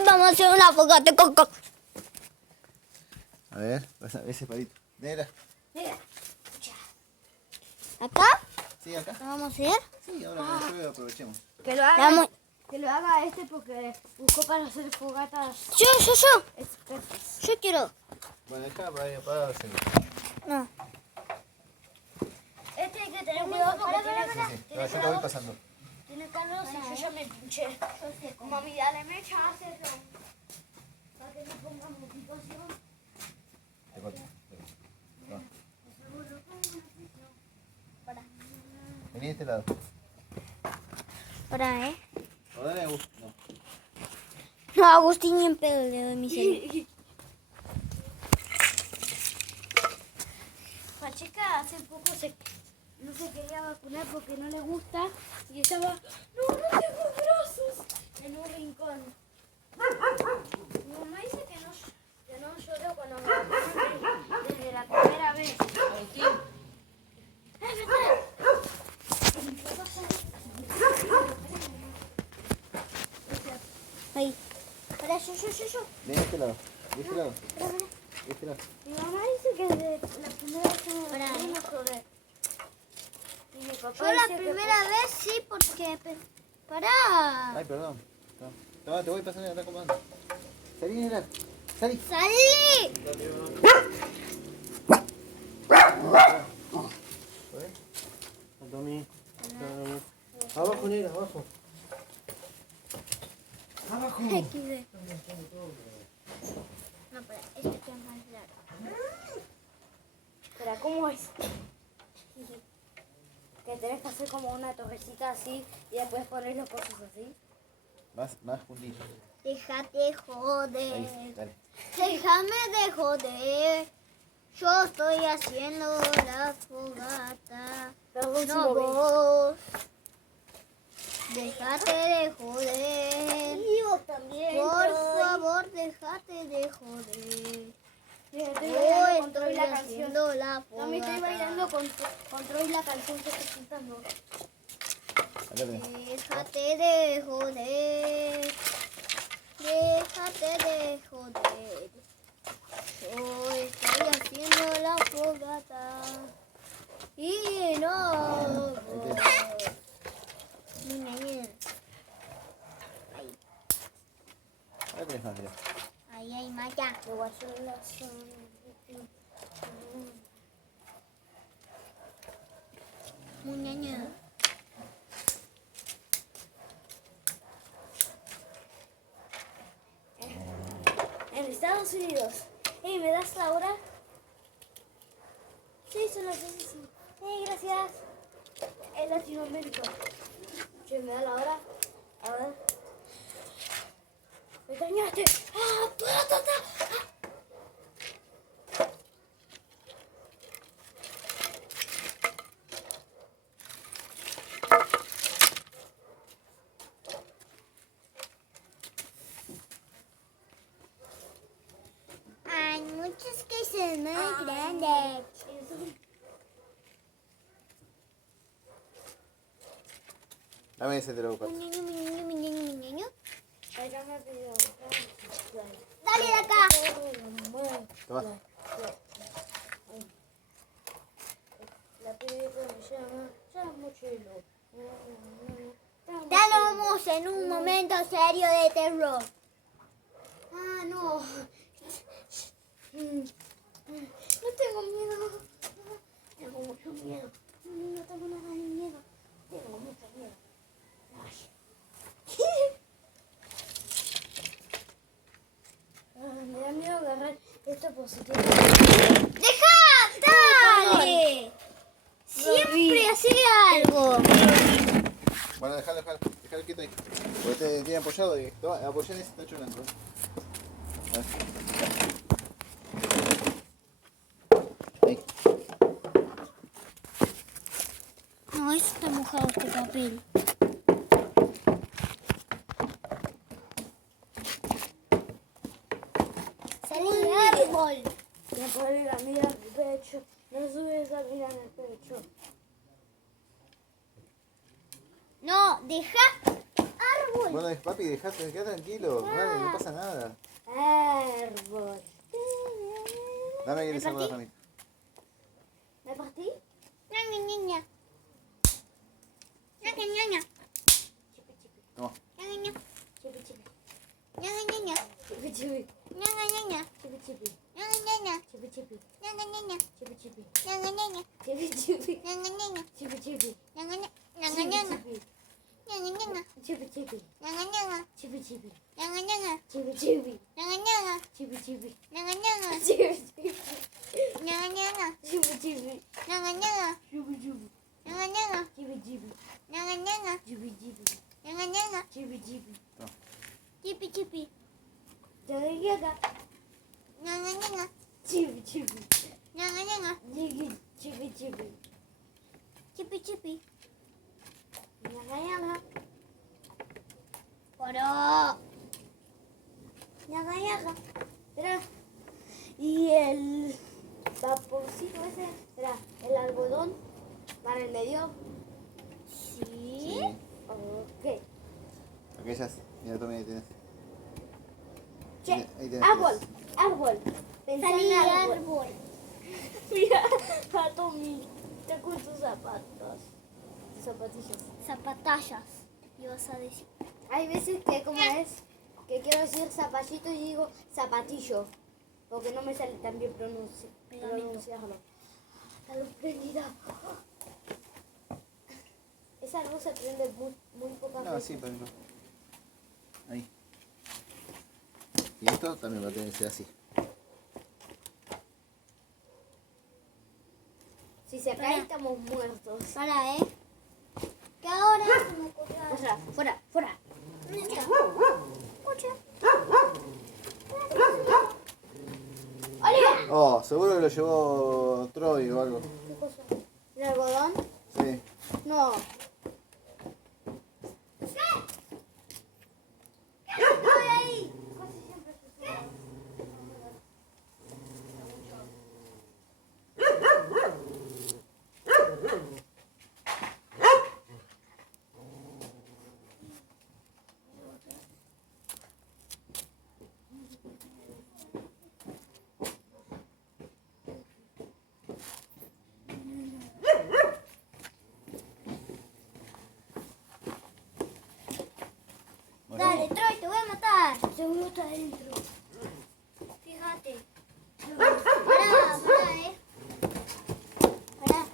y vamos a hacer una fogata con coco. A ver, pasa ese palito. Negra. Mira. ¿Acá? Sí, acá. ¿Lo vamos a ir? Sí, ahora con el fuego aprovechemos. Que lo haga porque buscó para hacer fogatas Yo. expresas. Yo quiero. Bueno, deja para ahí apagado el celular. No. Este hay que tener cuidado porque Sí, sí. No, yo te voy pasando. tiene calor y yo ya me pinché. Mami, dale mecha, hazlo. Para que no pongamos situación. Te corto. No. Vení de este lado. Ahora, ¿eh? No, dale a gusto. No. No, Agustín ni en pedo le doy mi celular. Pacheca hace poco no se quería vacunar porque no le gusta y estaba, no tengo brazos, en un rincón. Mi mamá dice que no lloró cuando me vacunaron desde la primera vez. Ahí. Ahora yo. Vení de este lado. De este lado. De este lado. Mi mamá dice que desde la primera vez que me vacunaron no lloré. Y mi papá Yo la dice primera vez sí, porque... Pará. Ay, perdón. No, te voy pasando y anda comando. Salí, Negra. Salí. ¡Salí! Tommy. Abajo, Negra, abajo. Abajo. XD. No, pero este que es más largo. Espera, ¿cómo es? Que tenés que hacer como una torrecita así y después poner los cosos así. Más juntito. Déjate joder. Ahí, dale. Déjame de joder. Yo estoy haciendo la fogata. No vos. Déjate de joder. Y vos también. Por favor, déjate de joder. Yo estoy Yo bailando con Troy estoy la canción. haciendo la fogata. No, me estoy bailando con Troy la canción que estoy cantando. Acá tenés. Déjate de joder. Déjate de joder. Yo estoy haciendo la fogata. Y no. Mira. Ahí, Acá tenés más, mira. ahí hay malla. Lo voy a hacer la son. Muñeña. En Estados Unidos. Hey, ¿me das la hora? Sí, son las 12. Hey, gracias. En Latinoamérica. Che, ¿me da la hora? A ver. ¿Me extrañaste? ¡Ah! Hay muchos que son más grandes. Dame ese, te lo busco. Muñeño. Ay, ya me pidió. Dale de acá. Toma. La película me llama Mochilo. Ya nos vamos en un momento serio de terror. Ah, no. No tengo miedo. Tengo mucho miedo. No tengo nada de miedo. Tengo mucho miedo. Me da miedo agarrar esto positivo. ¡Deja! ¡Dale! Siempre hace algo. Bueno, déjalo quieto ahí. Porque te tiene apoyado y toma, apoyá en ese tacho blanco. Ahí. No, eso está mojado este papel. Salí de árbol. No puedo ir a mirar el pecho. No subes a mirar el pecho. No, deja árbol. Bueno, papi, dejate, queda tranquilo. Dale, no pasa nada. Árbol. Dame que le saco la ramita. ¿Me partí? Ñaña, ñaña. Ñaña, ñaña. Chipi, chipi. Toma. Ñaña, ñaña. Chipi, chipi. Ñaña, ñaña. Chipi, chipi. Ñaña, ñaña. Chipi, chipi. Ñaña, ñaña. Chipi, chipi. Ñaña, ñaña. Chipi, chipi. Ñaña, ñaña. Chipi, chipi. Ñaña, ñaña. Chipi, chipi. Ñaña, ñaña. Ñaña, ñaña. Ñaña, ñaña. Chipi, chipi. Ñaña, ñaña. Chipi, chipi. Ñaña, ñaña. Chipi, chipi. Ñaña, ñaña. Chipi, chipi. Ñaña, ñaña. Chipi, chipi. Ñaña, ñaña. Chipi, chipi. Ñaña, ñaña. Chipi, chipi. Ñaña, ñaña. Chipi, chipi. Ñaña, ñaña. Chipi, chipi. Ñaña, ñaña. Chipi, chipi. Chipi, chipi. Jangan jaga. Ñaña, ñaña. Chipi, chipi. Ñaña, ñaña. Chipi, chipi, chipi. Chipi, chipi. Jangan jaga. Poro. Ñaga, ñaga. Mira. Y el vaporcito ese, mira, el algodón para el medio. Sí. Ok. Aquellas. Mira, toma ahí tienes. Che, Ahí tenés. árbol, árbol. Pensá Salí en del árbol. árbol. Mira, a Tommy, está con sus zapatos. Sus zapatillas. Zapatallas. Ibas a decir. Hay veces que, como es, que quiero decir zapallito y digo zapatillo. Porque no me sale tan bien pronunciarlo. La luz prendida. Esa luz se prende muy pocas No, veces. sí, pero no. Ahí. Y esto también va a tener que ser así. Si se cae, estamos muertos. Para, que ahora se me ocurrió algo. Fuera, fuera, fuera. ¿Dónde está? Escucha. ¡Oliver! Oh, seguro que lo llevó Troy o algo. ¿Qué cosa? ¿El algodón? Sí. No. Dale, Troy, te voy a matar. Seguro está adentro. Fíjate. Pará, pará, Pará.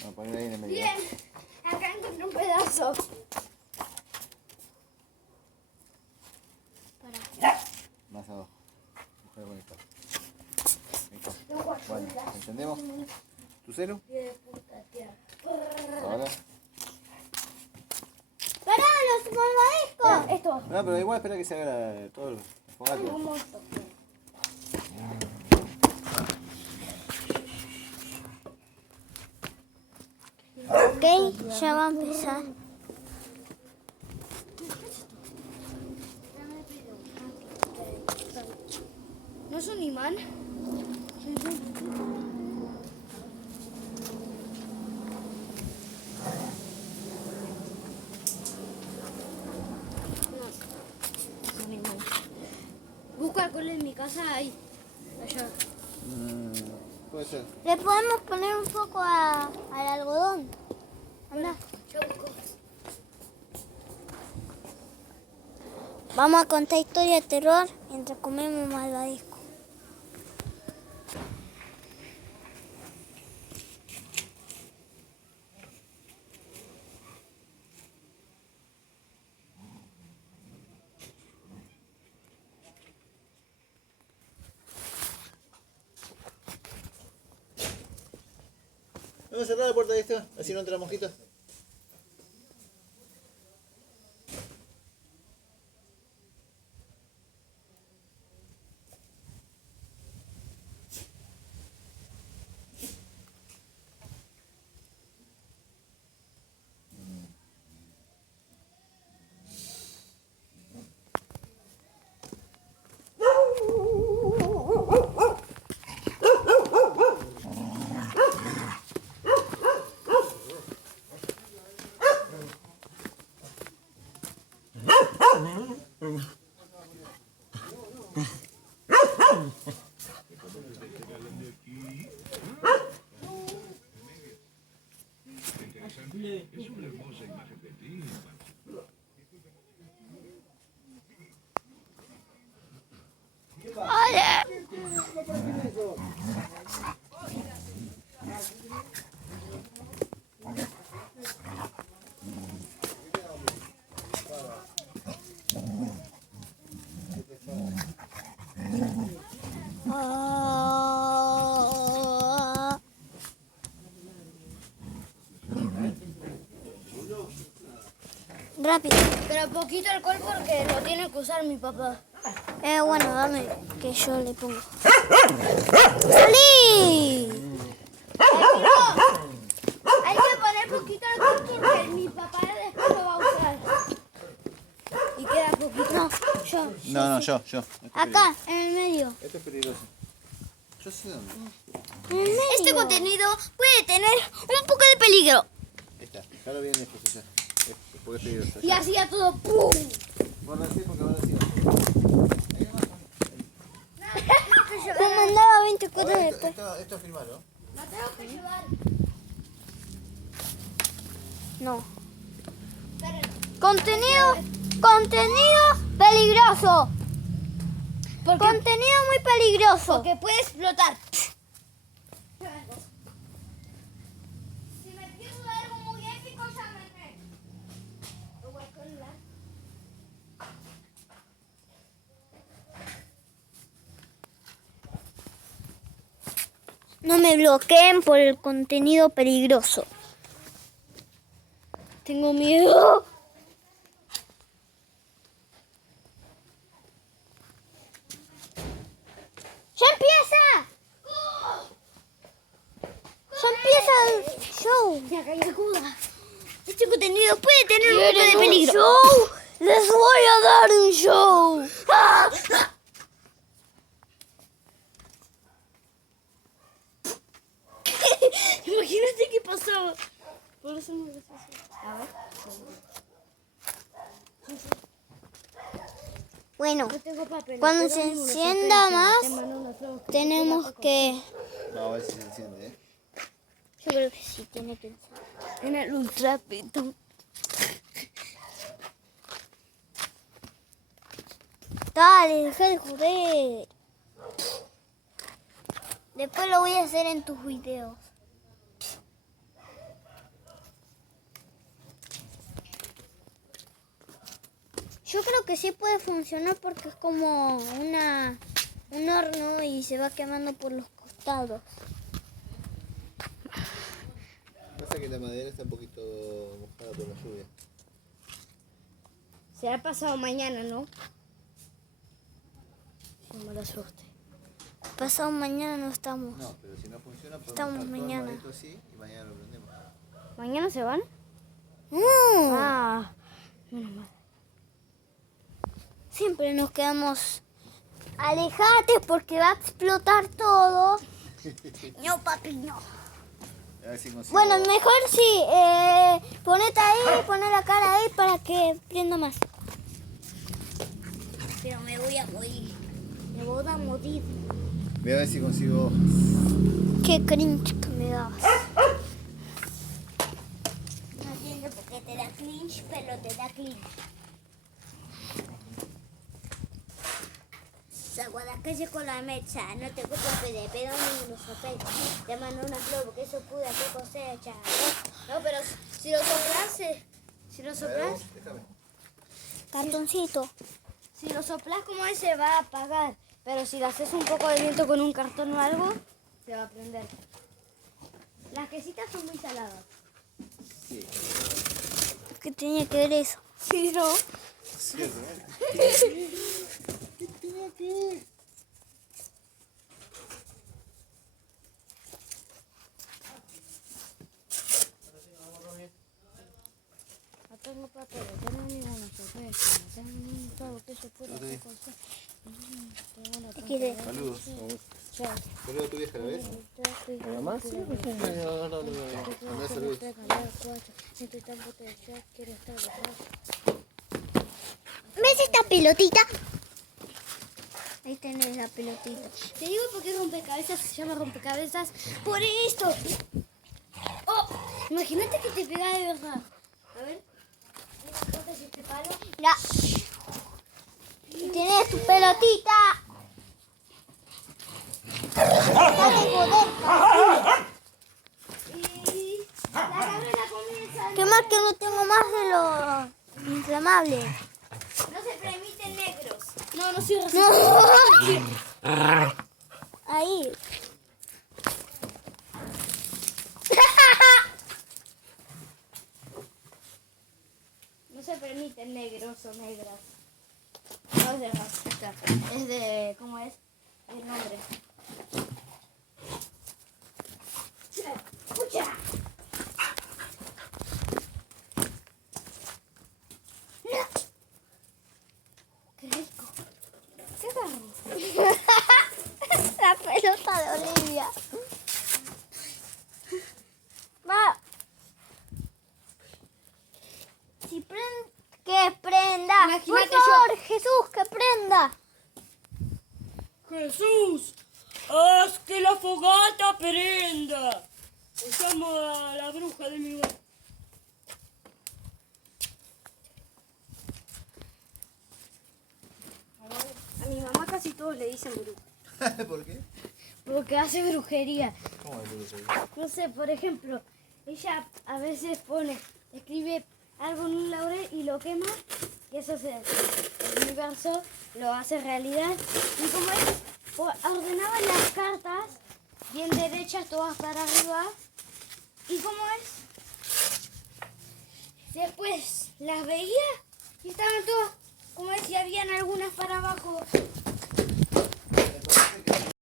Vamos a poner ahí en el medio. Bien. Acá encontré un pedazo. Más abajo. Buscar con esto. Listo. Bueno, ¿entendemos? ¿Tu celu? Ahora. Pará, los malvaviscos. Esto. No, pero igual espera que se haga todo el fogate. Un monstruo. Ok, ya va a empezar. ¿No es un imán? No, es un imán. Busco alcohol en mi casa ahí. Allá. Puede ser. Le podemos poner un poco al algodón. Anda. Yo busco. Vamos a contar historia de terror mientras comemos malvavisco. No me cerrar la puerta de esta, así no entra la mosquita. Rápido. Pero poquito alcohol porque lo tiene que usar mi papá. Bueno, dame que yo le pongo. ¡Salí! Hay que poner poquito alcohol porque mi papá después lo va a usar. Y queda poquito. No, yo. Yo. Acá, en el medio. Esto es peligroso. Yo sé dónde. En el medio. Este contenido puede tener un poco de peligro. Ahí está. Déjalo bien después ya. Porque es peligroso. Y hacía todo ¡pum! Bueno, así porque ahora sí. Me mandaba 24 Ahora, después. esto es filmarlo. No tengo que llevar. No. Contenido peligroso. Contenido muy peligroso. Porque puede explotar. Si me pierdo algo muy épico, llámenme. No me bloqueen por el contenido peligroso. Tengo miedo. ¡Ya empieza! ¡Ya empieza el show! Ya cayó Judas. Este contenido puede tener un poco de ¿Quieren un peligro. show? ¡Les voy a dar un show! Imagínate qué pasaba. Por eso me lo a ver. Bueno, No tengo papel. cuando se encienda más, Te mando unos flojos. tenemos que... No, a ver si se enciende, ¿eh? Yo creo que sí, tiene que... En el ultrapito. Dale, deja de joder. Después lo voy a hacer en tus videos. Yo creo que sí puede funcionar porque es como un horno y se va quemando por los costados. Pasa que la madera está un poquito mojada por la lluvia. Será pasado mañana, ¿no? Qué mala suerte. Pasado mañana no estamos. No, pero si no funciona, podemos Estamos dejar todo mañana. armadito así y mañana lo prendemos. ¿Mañana se van? Ah, Menos mal. siempre nos quedamos. Alejate porque va a explotar todo. No, papi, no. A ver si consigo... Bueno, mejor sí. Ponete ahí, poné la cara ahí para que prenda más. Pero me voy a morir. Me voy a morir. Voy a ver si consigo... Qué cringe que me das. No entiendo por qué te da cringe, pero te da cringe. Salgo a la calle con la mecha, no tengo tope de pedo ni unos sospecha. Te mando una flor porque eso pude hacer cosecha. No, pero si lo soplas, si lo soplas, Déjame. Cartoncito. si lo soplas como ese va a apagar. Pero si le haces un poco de viento con un cartón o algo, se va a prender. Las quesitas son muy saladas. Sí. ¿Qué tenía que ver eso? Sí, ¿no? Cierto, ¿eh? ¿Qué tenía que ver? No tengo papel, no tengo ninguna sorpresa, no tengo ningún todo que se pueda hacer. Saludos. Chao. Saludos a tu vieja, ¿la ves? ¿Mamá? Sí, pues sí. Mandá saludos. ¿Ves esta pelotita? Ahí tenés la pelotita. Te digo por qué rompecabezas se llama rompecabezas. Por esto. Oh, imagínate que te pega de verdad. A ver. Entonces este palo. Mira. Y tenés tu pelotita. Dale, joder. Y la cabrera comienza. Qué mal que no tengo más de lo inflamable. No se permiten negros. No, no soy racista. Ahí. No se permiten negros o negras. No es de racista. Es de. ¿Cómo es? El nombre. ¡Escucha! ¡Qué rico! ¿Qué agarró? La pelota de Olivia. Va. Si que prenda. Imagínate Por favor, Jesús, que prenda. Jesús, haz que la fogata prenda. Llamo a la bruja de mi hogar. A mi mamá casi todos le dicen bruja. ¿Por qué? Porque hace brujería. ¿Cómo es brujería? No sé, por ejemplo, ella a veces escribe algo en un laurel y lo quema. Y eso el universo lo hace realidad. Y como es, ordenaba las cartas bien derechas, todas para arriba. Y como es, después las veía y estaban todas, como es, y habían algunas para abajo